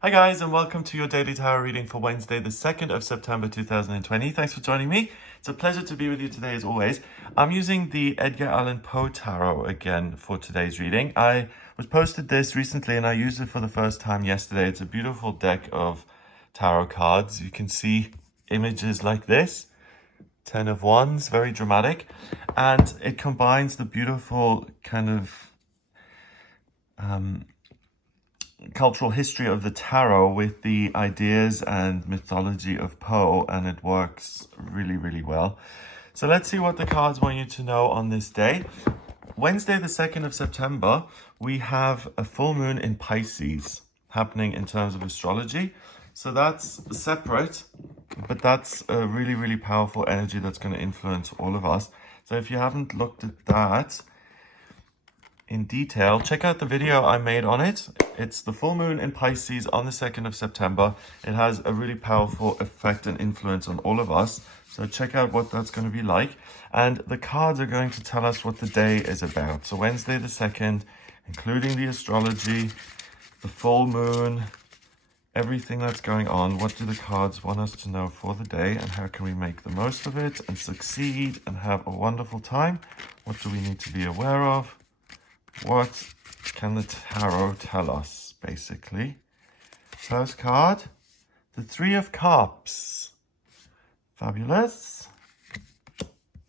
Hi guys, and welcome to your daily tarot reading for Wednesday, the 2nd of September 2020. Thanks for joining me. It's a pleasure to be with you today as always. I'm using the Edgar Allan Poe tarot again for today's reading. I was posted this recently and I used it for the first time yesterday. It's a beautiful deck of tarot cards. You can see images like this. 10 of Wands, very dramatic. And it combines the beautiful kind of cultural history of the tarot with the ideas and mythology of Poe, and it works really, really well. So let's see what the cards want you to know on this day. Wednesday, the 2nd of September, we have a full moon in Pisces happening in terms of astrology. So that's separate, but that's a really, really powerful energy that's going to influence all of us. So if you haven't looked at that in detail, check out the video I made on it. It's the full moon in Pisces on the 2nd of September. It has a really powerful effect and influence on all of us. So check out what that's going to be like. And the cards are going to tell us what the day is about. So Wednesday the 2nd, including the astrology, the full moon, everything that's going on. What do the cards want us to know for the day, and how can we make the most of it and succeed and have a wonderful time? What do we need to be aware of? What can the tarot tell us, basically? First card, the Three of Cups. Fabulous.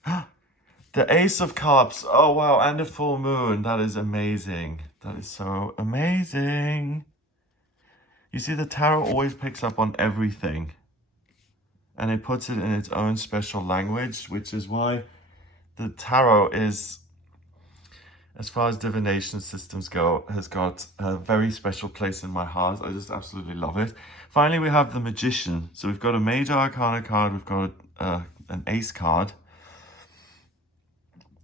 The Ace of Cups. Oh, wow. And a full moon. That is amazing. That is so amazing. You see, the tarot always picks up on everything. And it puts it in its own special language, which is why the tarot is, as far as divination systems go, has got a very special place in my heart. I just absolutely love it. Finally, we have the Magician. So we've got a Major Arcana card. We've got an Ace card,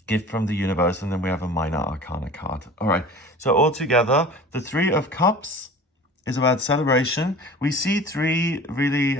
Gift from the Universe, and then we have a Minor Arcana card. All right. So altogether, the Three of Cups is about celebration. We see three really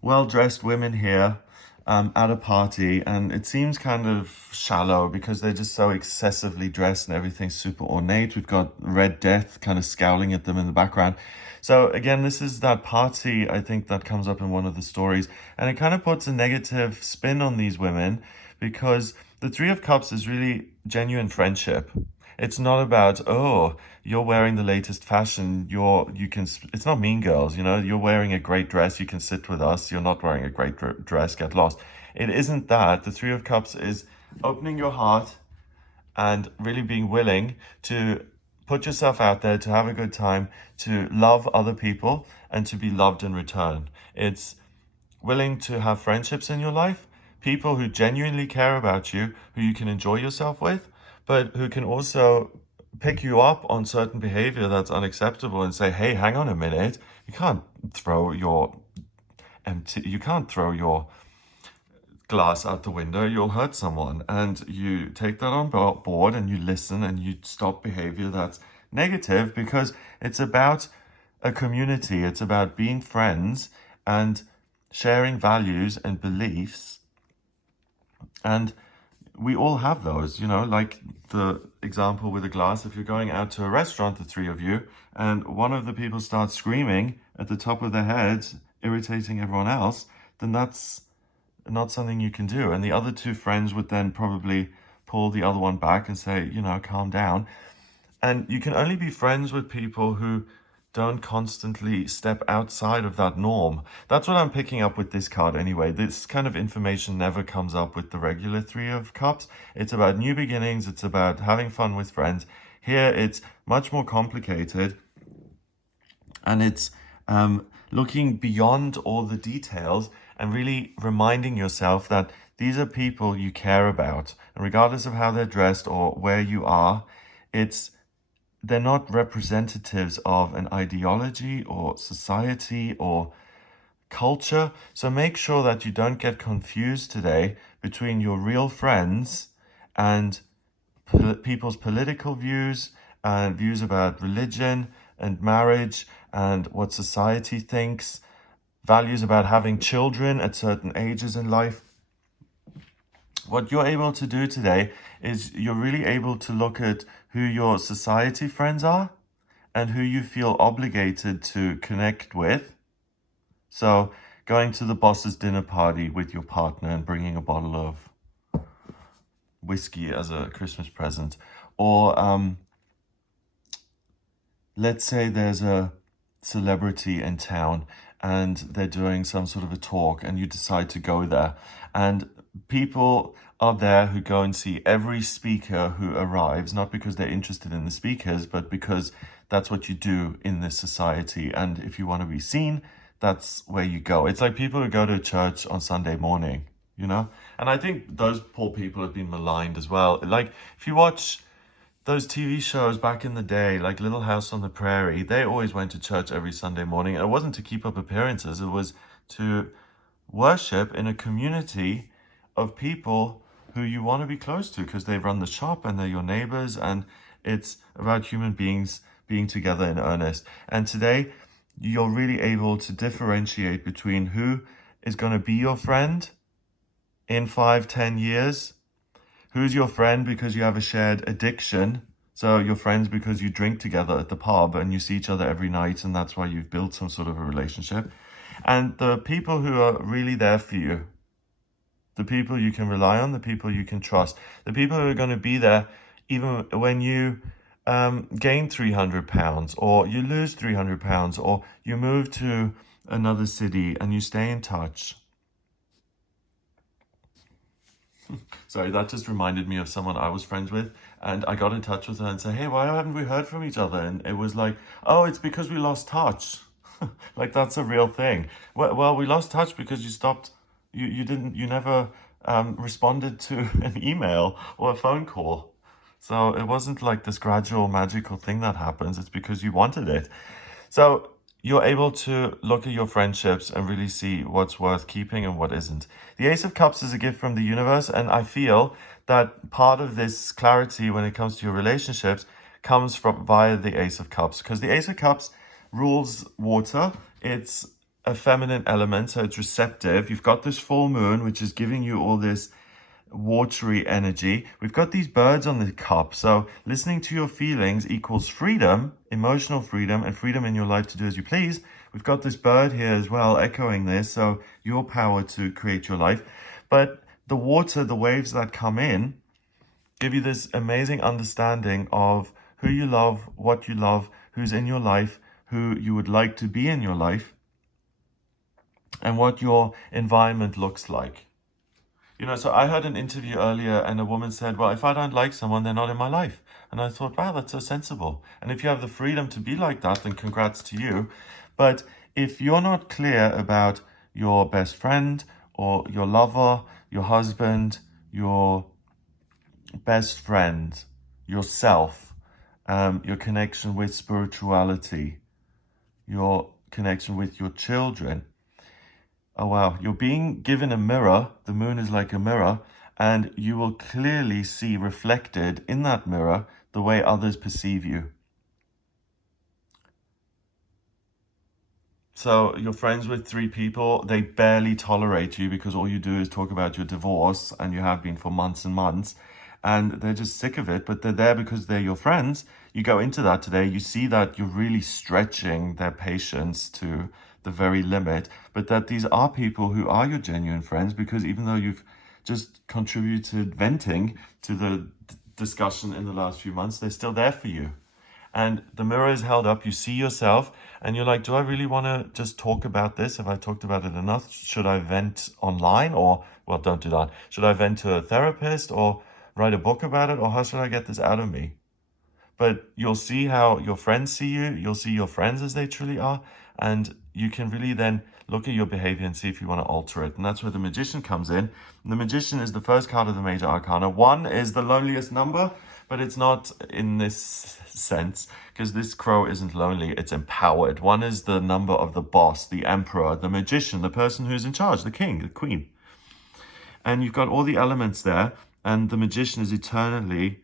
well-dressed women here at a party, and it seems kind of shallow because they're just so excessively dressed and everything's super ornate. We've got Red Death kind of scowling at them in the background. So again, this is that party, I think, that comes up in one of the stories, and it kind of puts a negative spin on these women because the Three of Cups is really genuine friendship. It's not about, oh, you're wearing the latest fashion, it's not Mean Girls, you know, you're wearing a great dress, you can sit with us, you're not wearing a great dress, get lost. It isn't that. The Three of Cups is opening your heart and really being willing to put yourself out there, to have a good time, to love other people, and to be loved in return. It's willing to have friendships in your life, people who genuinely care about you, who you can enjoy yourself with, but who can also pick you up on certain behavior that's unacceptable and say, hey, hang on a minute, you can't throw your glass out the window, you'll hurt someone. And you take that on board and you listen and you stop behavior that's negative, because it's about a community, it's about being friends and sharing values and beliefs. And we all have those, you know, like the example with a glass. If you're going out to a restaurant, the three of you, and one of the people starts screaming at the top of their head, irritating everyone else, then that's not something you can do. And the other two friends would then probably pull the other one back and say, you know, calm down. And you can only be friends with people who don't constantly step outside of that norm. That's what I'm picking up with this card anyway. This kind of information never comes up with the regular Three of Cups. It's about new beginnings. It's about having fun with friends. Here, it's much more complicated. And it's looking beyond all the details and really reminding yourself that these are people you care about. And regardless of how they're dressed or where you are, they're not representatives of an ideology or society or culture. So make sure that you don't get confused today between your real friends and people's political views and views about religion and marriage and what society thinks, values about having children at certain ages in life. What you're able to do today is you're really able to look at who your society friends are and who you feel obligated to connect with. So going to the boss's dinner party with your partner and bringing a bottle of whiskey as a Christmas present. Or let's say there's a celebrity in town and they're doing some sort of a talk and you decide to go there, and people are there who go and see every speaker who arrives, not because they're interested in the speakers, but because that's what you do in this society. And if you want to be seen, that's where you go. It's like people who go to church on Sunday morning, you know? And I think those poor people have been maligned as well. Like, if you watch those TV shows back in the day, like Little House on the Prairie, they always went to church every Sunday morning. And it wasn't to keep up appearances, it was to worship in a community of people who you want to be close to because they run the shop and they're your neighbors, and it's about human beings being together in earnest. And today, you're really able to differentiate between who is going to be your friend in 5-10 years. Who's your friend because you have a shared addiction? So you're friends because you drink together at the pub and you see each other every night, and that's why you've built some sort of a relationship. And the people who are really there for you, the people you can rely on, the people you can trust, the people who are going to be there even when you gain 300 pounds or you lose 300 pounds or you move to another city and you stay in touch. Sorry, that just reminded me of someone I was friends with, and I got in touch with her and said, hey, why haven't we heard from each other? And it was like, oh, it's because we lost touch. Like, that's a real thing. Well, we lost touch because you stopped, you never responded to an email or a phone call. So it wasn't like this gradual magical thing that happens. It's because you wanted it. So you're able to look at your friendships and really see what's worth keeping and what isn't. The Ace of Cups is a gift from the universe, and I feel that part of this clarity when it comes to your relationships comes from via the Ace of Cups, because the Ace of Cups rules water. It's a feminine element, so it's receptive. You've got this full moon, which is giving you all this watery energy. We've got these birds on the cup, so listening to your feelings equals freedom, emotional freedom, and freedom in your life to do as you please. We've got this bird here as well echoing this, so your power to create your life. But the water, the waves that come in, give you this amazing understanding of who you love, what you love, who's in your life, who you would like to be in your life, and what your environment looks like. You know, so I heard an interview earlier and a woman said, well, if I don't like someone, they're not in my life. And I thought, wow, that's so sensible. And if you have the freedom to be like that, then congrats to you. But if you're not clear about your best friend or your lover, your husband, your best friend, yourself, your connection with spirituality, your connection with your children, oh wow, you're being given a mirror. The moon is like a mirror, and you will clearly see reflected in that mirror the way others perceive you. So you're friends with 3 people, they barely tolerate you because all you do is talk about your divorce, and you have been for months and months, and they're just sick of it, but they're there because they're your friends. You go into that today, you see that you're really stretching their patience to the very limit, but that these are people who are your genuine friends, because even though you've just contributed venting to the discussion in the last few months, they're still there for you. And the mirror is held up, you see yourself, and you're like, do I really want to just talk about this? Have I talked about it enough? Should I vent online? Or, well, don't do that. Should I vent to a therapist or write a book about it? Or how should I get this out of me? But you'll see how your friends see you. You'll see your friends as they truly are. And you can really then look at your behavior and see if you want to alter it. And that's where the Magician comes in. And the Magician is the first card of the major arcana. 1 is the loneliest number, but it's not in this sense, because this crow isn't lonely, it's empowered. 1 is the number of the boss, the emperor, the magician, the person who's in charge, the king, the queen. And you've got all the elements there, and the Magician is eternally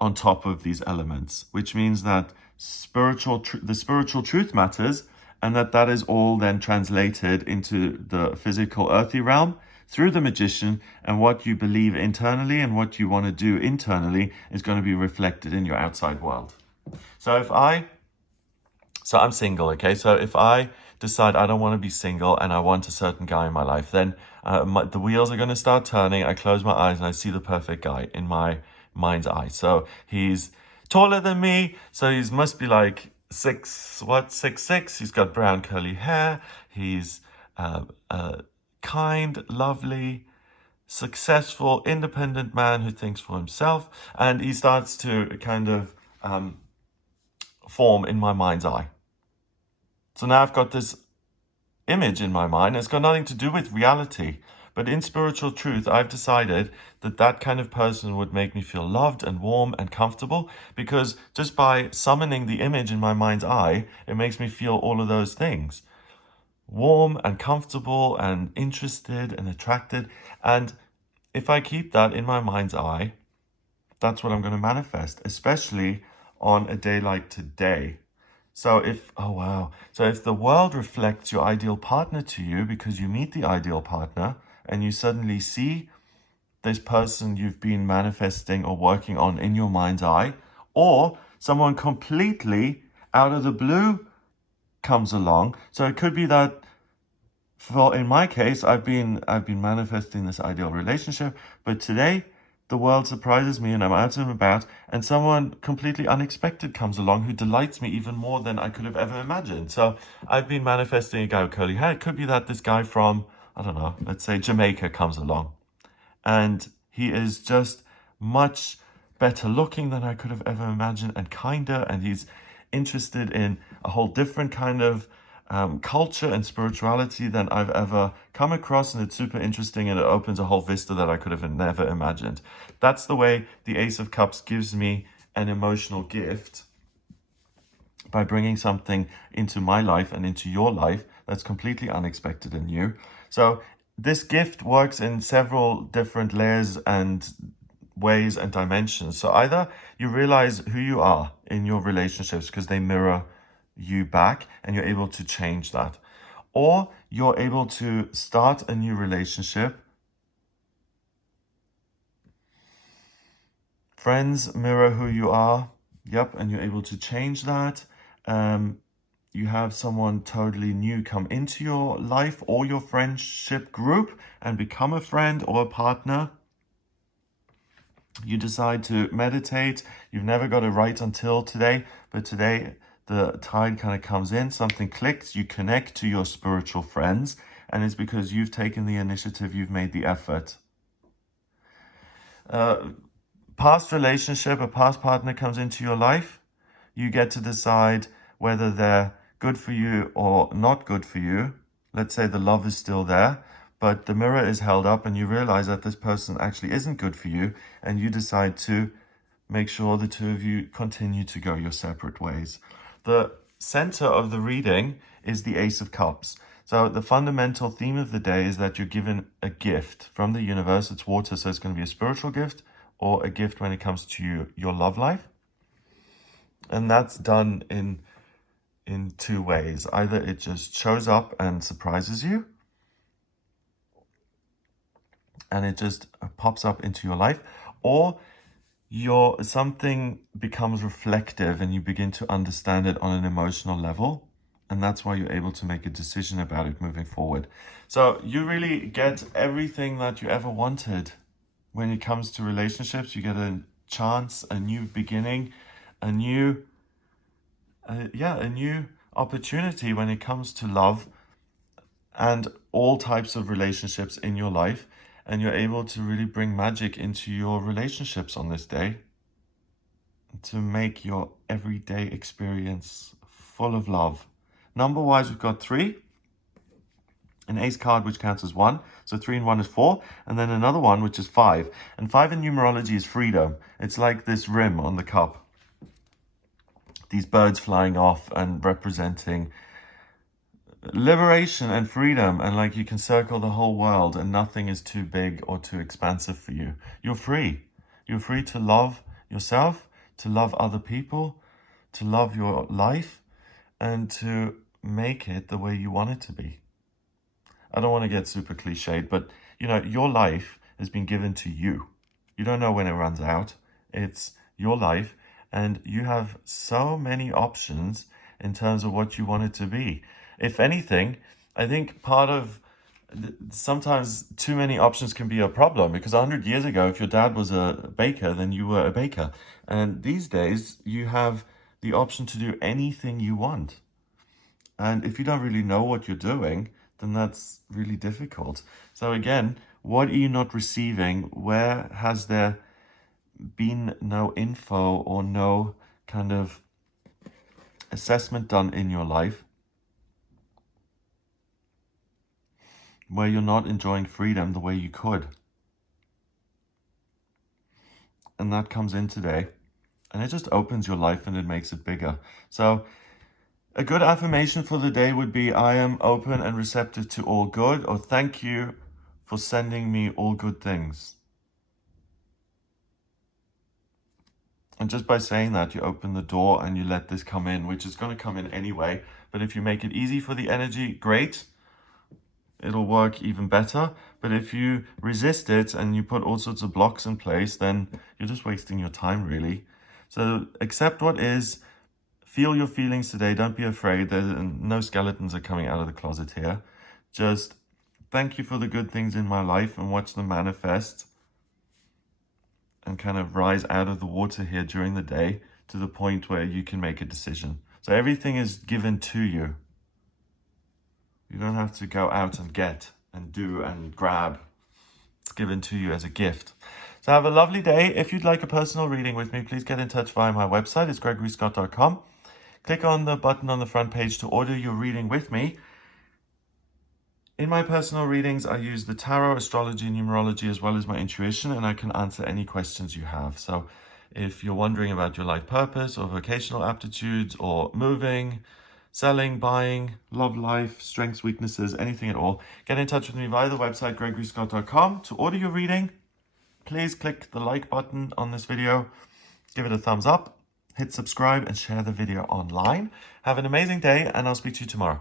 on top of these elements, which means that the spiritual truth matters, and that is all then translated into the physical earthy realm through the Magician, and what you believe internally and what you want to do internally is going to be reflected in your outside world. So I'm single, okay? So if I decide I don't want to be single and I want a certain guy in my life, then the wheels are going to start turning. I close my eyes and I see the perfect guy in my mind's eye. So he's taller than me, so he must be like 6'6". He's got brown curly hair. He's kind, lovely, successful, independent man who thinks for himself, and he starts to kind of form in my mind's eye. So now I've got this image in my mind. It's got nothing to do with reality. But in spiritual truth, I've decided that that kind of person would make me feel loved and warm and comfortable, because just by summoning the image in my mind's eye, it makes me feel all of those things. Warm and comfortable and interested and attracted. And if I keep that in my mind's eye, that's what I'm going to manifest, especially on a day like today. So if the world reflects your ideal partner to you because you meet the ideal partner and you suddenly see this person you've been manifesting or working on in your mind's eye, or someone completely out of the blue comes along. So it could be that in my case, I've been manifesting this ideal relationship, but today the world surprises me and I'm out and about and someone completely unexpected comes along who delights me even more than I could have ever imagined. So I've been manifesting a guy with curly hair. It could be that this guy from, I don't know, let's say Jamaica comes along and he is just much better looking than I could have ever imagined and kinder, and he's interested in a whole different kind of culture and spirituality than I've ever come across, and it's super interesting and it opens a whole vista that I could have never imagined. That's the way the Ace of Cups gives me an emotional gift, by bringing something into my life and into your life that's completely unexpected and new. So this gift works in several different layers and ways and dimensions. So either you realize who you are in your relationships because they mirror you back and you're able to change that, or you're able to start a new relationship. Friends mirror who you are, yep, and you're able to change that. You have someone totally new come into your life or your friendship group and become a friend or a partner. You decide to meditate. You've never got it right until today, but today the tide kind of comes in, something clicks, you connect to your spiritual friends, and it's because you've taken the initiative, you've made the effort. Past relationship, a past partner comes into your life. You get to decide whether they're good for you or not good for you. Let's say the love is still there, but the mirror is held up and you realize that this person actually isn't good for you, and you decide to make sure the two of you continue to go your separate ways. The center of the reading is the Ace of Cups. So the fundamental theme of the day is that you're given a gift from the universe. It's water, so it's going to be a spiritual gift or a gift when it comes to your love life. And that's done in two ways. Either it just shows up and surprises you, and it just pops up into your life, or something becomes reflective and you begin to understand it on an emotional level, and that's why you're able to make a decision about it moving forward. So you really get everything that you ever wanted when it comes to relationships. You get a chance, a new beginning, a new opportunity when it comes to love and all types of relationships in your life, and you're able to really bring magic into your relationships on this day to make your everyday experience full of love. Number-wise, we've got 3, an ace card which counts as 1, so 3 and 1 is 4, and then another one which is 5, and 5 in numerology is freedom. It's like this rim on the cup, these birds flying off and representing liberation and freedom, and like you can circle the whole world and nothing is too big or too expansive for you. You're free. You're free to love yourself, to love other people, to love your life, and to make it the way you want it to be. I don't want to get super cliched, but your life has been given to you. You don't know when it runs out. It's your life, and you have so many options in terms of what you want it to be. If anything, I think part of sometimes too many options can be a problem, because 100 years ago, if your dad was a baker, then you were a baker. And these days, you have the option to do anything you want. And if you don't really know what you're doing, then that's really difficult. So again, what are you not receiving? Where has there been no info or no kind of assessment done in your life where you're not enjoying freedom the way you could? And that comes in today, and it just opens your life and it makes it bigger. So a good affirmation for the day would be, I am open and receptive to all good, or thank you for sending me all good things. And just by saying that, you open the door and you let this come in, which is going to come in anyway. But if you make it easy for the energy, great. It'll work even better. But if you resist it and you put all sorts of blocks in place, then you're just wasting your time, really. So accept what is. Feel your feelings today. Don't be afraid. No skeletons are coming out of the closet here. Just thank you for the good things in my life and watch them manifest and kind of rise out of the water here during the day to the point where you can make a decision. So everything is given to you. You don't have to go out and get and do and grab. It's given to you as a gift. So have a lovely day. If you'd like a personal reading with me, please get in touch via my website. It's gregoryscott.com. Click on the button on the front page to order your reading with me. In my personal readings, I use the tarot, astrology, numerology, as well as my intuition, and I can answer any questions you have. So if you're wondering about your life purpose or vocational aptitudes or moving, selling, buying, love life, strengths, weaknesses, anything at all, get in touch with me via the website gregoryscott.com. To order your reading, please click the like button on this video, give it a thumbs up, hit subscribe, and share the video online. Have an amazing day, and I'll speak to you tomorrow.